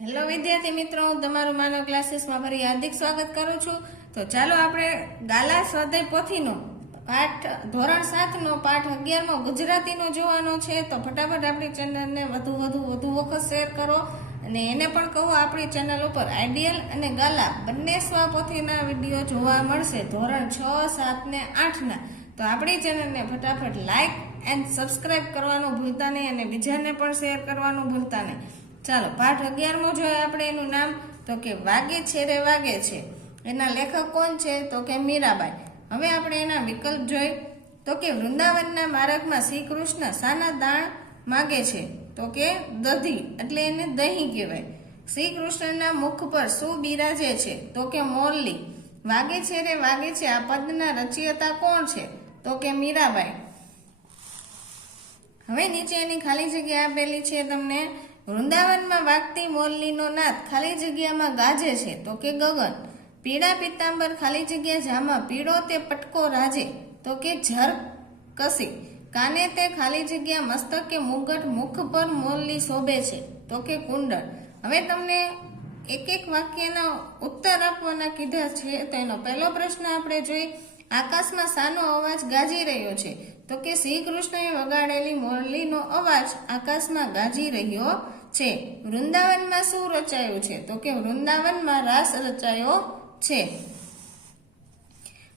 Hello વિદ્યાર્થી મિત્રો, હું તમારું માનવ ક્લાસીસમાં ફરી હાર્દિક સ્વાગત કરું છું. તો ચાલો આપણે ગાલા સ્વાધ્યાય પોથીનો પાઠ ધોરણ 7 નો પાઠ 11 માં ગુજરાતીનો જોવાનો છે. તો ફટાફટ આપણી ચેનલને વધુ વખત શેર કરો અને એને પણ કહો આપણી ચેનલ ઉપર આઈડિયલ અને ગાલા બંને સ્વપોથીના વિડીયો જોવા મળશે ધોરણ 6, 7 ને 8 ના. તો આપણી ચેનલને ફટાફટ લાઈક એન્ડ સબસ્ક્રાઇબ કરવાનું ભૂલતા નહીં અને બીજાને પણ શેર કરવાનું ભૂલતા નહીં. ચાલો પાઠ 11મો જોઈએ આપણે. એનું નામ તો કે વાગે છે રે વાગે છે. એના લેખક કોણ છે? તો કે મીરાબાઈ. હવે આપણે એના વિકલ્પ જોઈ તો કે વૃંદાવનના માર્ગમાં શ્રી કૃષ્ણ શાના દાણ માગે છે? તો કે દધી, એટલે એને દહીં કહેવાય. શ્રી કૃષ્ણના મુખ પર શું બિરાજે છે? તો કે મોરલી. વાગે છે રે વાગે છે આ પદના રચયિતા કોણ છે? તો કે મીરાબાઈ. હવે નીચે એની ખાલી જગ્યા આપેલી છે તમને. વૃંદાવનમાં વાગતી મોરલીનો નાદ ખાલી જગ્યામાં ગાજે છે? તો કે ગગન. પીળા પિત્તાંબર ખાલી જગ્યા જામાં પીળો તે પટકો રાજે? તો કે ઝર કસી. કાને તે ખાલી જગ્યા મસ્તક કે મુગટ મુખ પર મોરલી શોભે છે? તો કે કુંડળ. હવે તમને એક વાક્યના ઉત્તર આપવાના કીધા છે. તો એનો પહેલો પ્રશ્ન આપણે જોઈ. આકાશમાં શાનો અવાજ ગાજી રહ્યો છે? તો કે શ્રી કૃષ્ણએ વગાડેલી મોરલીનો અવાજ આકાશમાં ગાજી રહ્યો છે. વૃંદાવનમાં શું રચાયું છે? તો કે વૃંદાવનમાં રાસ રચાયો છે.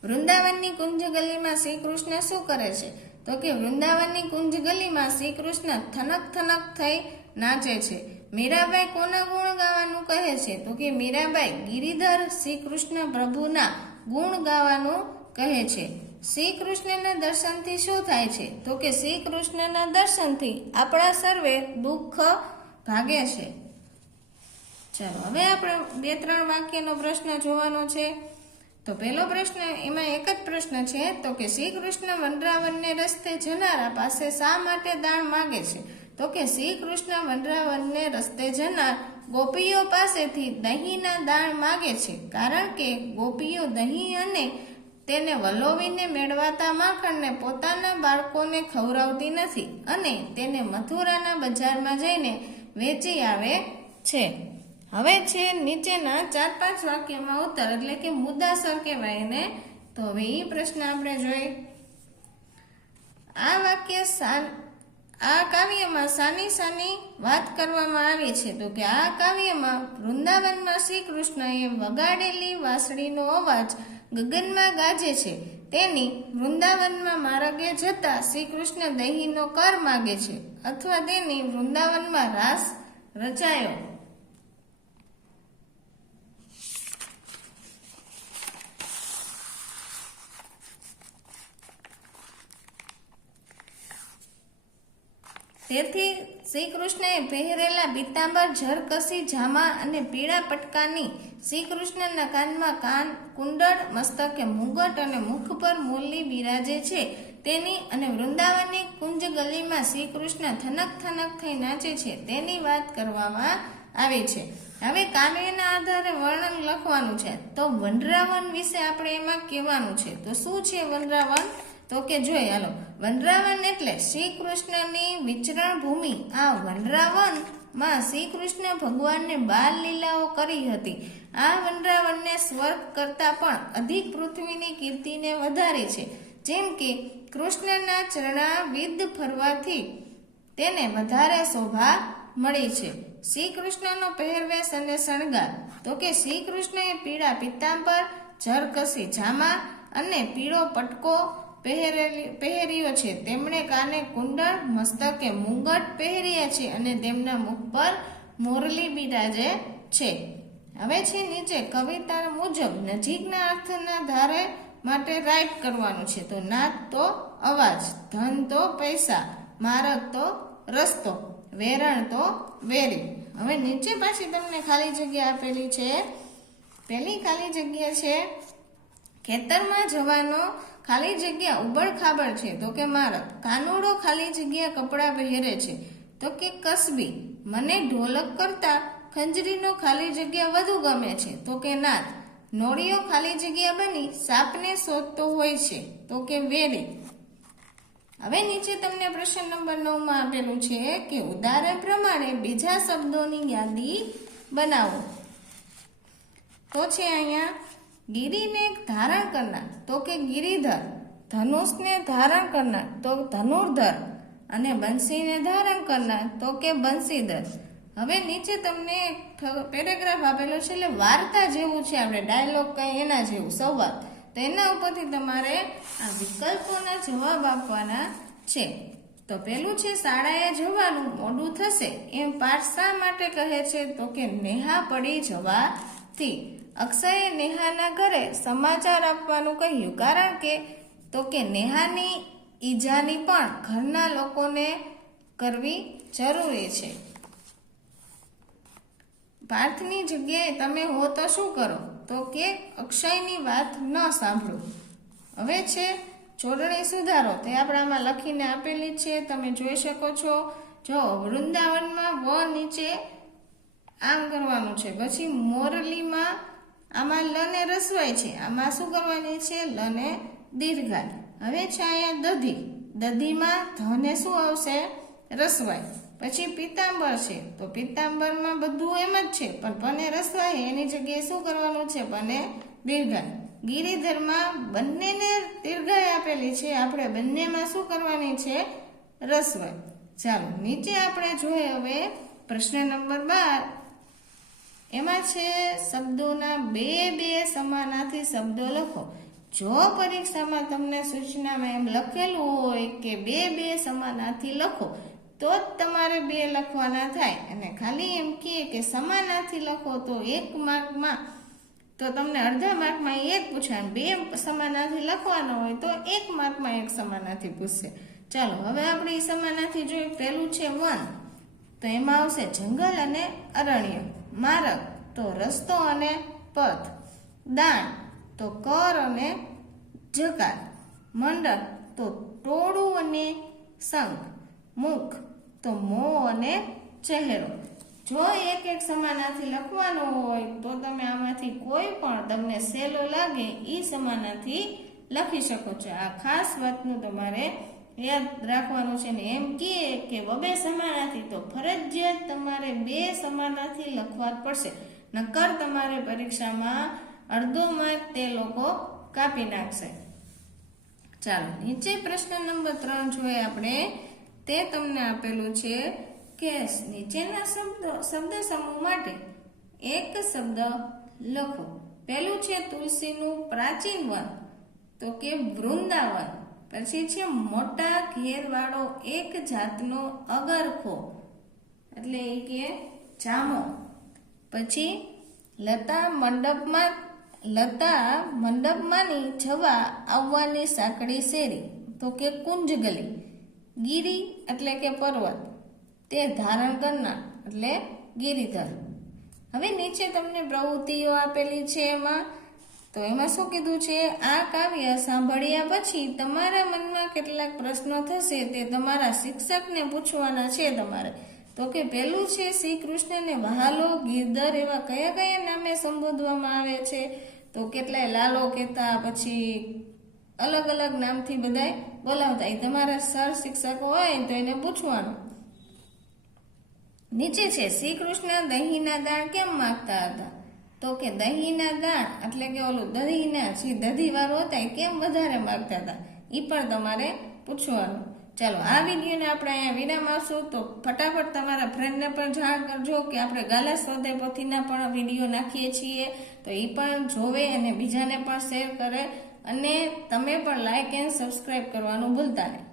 વૃંદાવનની કુંજ ગલીમાં શ્રી કૃષ્ણ શું કરે છે? તો કે વૃંદાવનની કુંજ ગલીમાં શ્રી કૃષ્ણ થનક થનક થઈ નાચે છે. મીરાબાઈ કોના ગુણ ગાવાનું કહે છે? તો કે મીરાબાઈ ગિરિધર શ્રી કૃષ્ણ પ્રભુના ગુણ ગાવાનું કહે છે. શ્રી કૃષ્ણના દર્શનથી શું થાય છે? તો કે શ્રી કૃષ્ણના દર્શનથી આપણા સર્વે દુઃખ ભાગે છે. ચાલો હવે આપણે 2-3 વાક્યનો પ્રશ્ન જોવાનો છે. તો પહેલો પ્રશ્ન, એમાં એક જ પ્રશ્ન છે. તો કે શ્રી કૃષ્ણ વનરાવનને રસ્તે જનારા પાસે શા માટે દાણ માગે છે? તો કે શ્રી કૃષ્ણ વનરાવનને રસ્તે જનાર ગોપીઓ પાસેથી દહીંના દાણ માગે છે, કારણ કે ગોપીઓ દહીં અને તેને વલોવીને મેળવાતા માખણને પોતાના બાળકોને ખવડાવતી નથી અને તેને મથુરાના બજારમાં જઈને વેચી આવે છે. હવે છે નીચેના 4-5 વાક્યમાં ઉત્તર, એટલે કે મુદ્દાસર કહેવાય એને. તો હવે એ પ્રશ્ન આપણે જોઈએ. આ કાવ્યમાં શાની વાત કરવામાં આવી છે? તો કે આ કાવ્યમાં વૃંદાવનમાં શ્રી કૃષ્ણએ વગાડેલી વાંસળીનો અવાજ ગગનમાં ગાજે છે. તેની વૃંદાવનમાં માર્ગે જતા શ્રી કૃષ્ણ દહીંનો કર માગે છે, અથવા તેની વૃંદાવનમાં રાસ રચાયો. તેથી શ્રી કૃષ્ણએ પહેરેલા પિત્તાંબર ઝરકસી જામા અને પીળા પટકાની, શ્રી કૃષ્ણના કાનમાં કુંડળ, મસ્તકે મુગટ અને મુખ પર મોરલી બિરાજે છે તેની, અને વૃંદાવનની કુંજ ગલીમાં શ્રી કૃષ્ણ થનક થનક થઈ નાચે છે તેની વાત કરવામાં આવી છે. હવે કાવ્યના આધારે વર્ણન લખવાનું છે. તો વનરાવન વિશે આપણે એમાં કહેવાનું છે. તો શું છે વનરાવન? તો કે જોઈ હાલો. વનરાવન એટલે શ્રી કૃષ્ણની વિચરણ ભૂમિ. આ વનરાવનમાં શ્રી કૃષ્ણ ભગવાનને બાલ લીલાઓ કરી હતી. આ વનરાવનને સ્વર્ગ કરતા પણ અધિક પૃથ્વીની કીર્તિને વધારી છે. જેમ કે કૃષ્ણના ચરણાવિદ ફરવાથી તેને વધારે શોભા મળી છે. શ્રી કૃષ્ણનો પહેરવેશ અને શણગાર. તો કે શ્રી કૃષ્ણએ પીળા પિત્તાંબર, ઝરકસી જામા અને પીળો પટકો પહેર્યો છે. તેમણે કાને કુંડળ, મસ્તકે મુગટ પહેર્યા છે અને તેમના મુખ પર મોરલી બિરાજે છે. હવે છે નીચે કવિતા મુજબ નજીકના અર્થના ધારે માટે રાઈટ કરવાનું છે. તો નાદ તો અવાજ, ધન તો પૈસા, માર્ગ તો રસ્તો, વેરણ તો વેરી. હવે નીચે પાછી તમને ખાલી જગ્યા આપેલી છે. પહેલી ખાલી જગ્યા છે ખેતરમાં જવાનો ખાલી જગ્યા ઉબડ ખાબડ છે. તો કે મારત. કાનુડો ખાલી જગ્યા કપડાં પહેરે છે. તો કે કસબી. મને ઢોલક કરતા ખંજરીનો ખાલી જગ્યા વધુ ગમે છે. તો કે નાદ. નોળિયો ખાલી જગ્યા બની સાપને શોધતો હોય છે. તો કે વેરી. હવે નીચે તમને પ્રશ્ન નંબર 9 માં આપેલું છે કે ઉદાહરણ પ્રમાણે બીજા શબ્દોની યાદી બનાવો. તો છે અહીંયા ગિરીને ધારણ કરનાર તો કે ગિરિધર, ધનુષને ધારણ કરનાર તો ધનુર્ધર અને બંસીને ધારણ કરનાર તો કે બંસીધર. હવે નીચે તમને પેરેગ્રાફ આપેલો છે એટલે વાર્તા જેવું છે, આપણે ડાયલોગ કઈ એના જેવું સંવાદ. તો એના ઉપરથી તમારે આ વિકલ્પોના જવાબ આપવાના છે. તો પેલું છે શાળાએ જવાનું મોડું થશે એમ પાર્થ શા માટે કહે છે તો કે નેહા પડી જવાથી. અક્ષયે નેહાના ઘરે સમાચાર આપવાનું કહ્યું કારણ કે તો કે નેહાની ઈજાની પણ ઘરના લોકોને કરવી જરૂરી છે. પાર્થની જગ્યાએ તમે હો તો શું કરો તો કે અક્ષયની વાત ન સાંભળો. હવે છે જોડણી સુધારો, તે આપણામાં લખીને આપેલી છે, તમે જોઈ શકો છો. જો વૃંદાવનમાં વ નીચે આમ કરવાનું છે, પછી મોરલીમાં આમાં લને રસવાય છે, આમાં શું કરવાની છે લને દીર્ઘાય. હવે છે અહીંયા દધી, દધીમાં ધને શું આવશે રસવાય. પછી પિતાંબર છે તો પિતાંબરમાં બધું એમ જ છે પણ પને રસવાય એની જગ્યાએ શું કરવાનું છે પને દીર્ઘાય. ગિરિધરમાં બંનેને દીર્ઘાય આપેલી છે, આપણે બંનેમાં શું કરવાની છે રસવાય. ચાલો નીચે આપણે જોઈએ હવે પ્રશ્ન નંબર 12. એમાં છે શબ્દોના બે સમાનાર્થી શબ્દો લખો. જો પરીક્ષામાં તમને સૂચનામાં એમ લખેલું હોય કે બે સમાનાર્થી લખો તો જ તમારે 2 લખવાના થાય, અને ખાલી એમ કે સમાનાર્થી લખો તો 1 માર્કમાં તો તમને અડધા માર્કમાં 1 પૂછાય, 2 સમાનાર્થી લખવાનો હોય તો 1 માર્કમાં 1 સમાનાર્થી પૂછશે. ચાલો હવે આપણે એ સમાનાર્થી જોઈએ. પહેલું છે વન, તો એમાં આવશે જંગલ અને અરણ્ય. માર્ગ તો રસ્તો અને પથ. દાન તો કર અને જકાત. મંડપ તો ટોળું અને સંઘ. મુખ તો મોં અને ચહેરો. જો એક સમાનાર્થી લખવાનો હોય તો તમે આમાંથી કોઈ પણ તમને સહેલો લાગે એ સમાનાર્થી લખી શકો છો. આ ખાસ વાતનું તમારે યાદ રાખવાનું છે. ને એમ કે 2 સમાનાર્થી તો ફરજિયાત તમારે 2 સમાનાર્થી લખવા જ પડશે, નકર તમારે પરીક્ષામાં અડધો માર્ક તે લોકો કાપી નાખશે. ચાલો નીચે પ્રશ્ન નંબર 3 જોઈએ આપણે. તે તમને આપેલું છે કે નીચેના શબ્દ સમૂહ માટે એક શબ્દ લખો. પહેલું છે તુલસીનું પ્રાચીન વન તો કે વૃંદાવન. પછી છે મોટા ઘેરવાળો એક જાતનો અગરખો એટલે એ કે જામો. પછી લતા મંડપમાંની જવા આવવાની સાંકડી શેરી તો કે કુંજ ગલી. ગિરી એટલે કે પર્વત, તે ધારણ કરનાર એટલે ગિરિધર. હવે નીચે તમને પ્રવૃત્તિઓ આપેલી છે. એમાં શું કીધું છે, આ કાવ્ય સાંભળ્યા પછી તમારા મનમાં કેટલાક પ્રશ્નો થશે, તે તમારા શિક્ષકને પૂછવાના છે તમારે. તો કે પહેલું છે શ્રી કૃષ્ણને વહાલો ગિરધર એવા કયા નામે સંબોધવામાં આવે છે, તો કેટલાય લાલો કહેતા, પછી અલગ અલગ નામથી બધાય બોલાવતા. એ તમારા સર શિક્ષકો હોય તો એને પૂછવાનું. નીચે છે શ્રી કૃષ્ણ દહીંના દાણ કેમ માગતા હતા, તો કે દહીંના દાણ એટલે કે ઓલું દહીંના જે દધીવાળું હતા એ કેમ વધારે માગતા હતા, એ પણ તમારે પૂછવાનું. ચાલો આ વિડીયોને આપણે અહીંયા વિરામ આપશું. તો ફટાફટ તમારા ફ્રેન્ડને પણ જાણ કરજો કે આપણે ગાલા સ્વાધ્યાય પોથીના પણ વિડીયો નાખીએ છીએ, તો એ પણ જોવે અને બીજાને પણ શેર કરે, અને તમે પણ લાઈક એન્ડ સબસ્ક્રાઈબ કરવાનું ભૂલતા નહીં.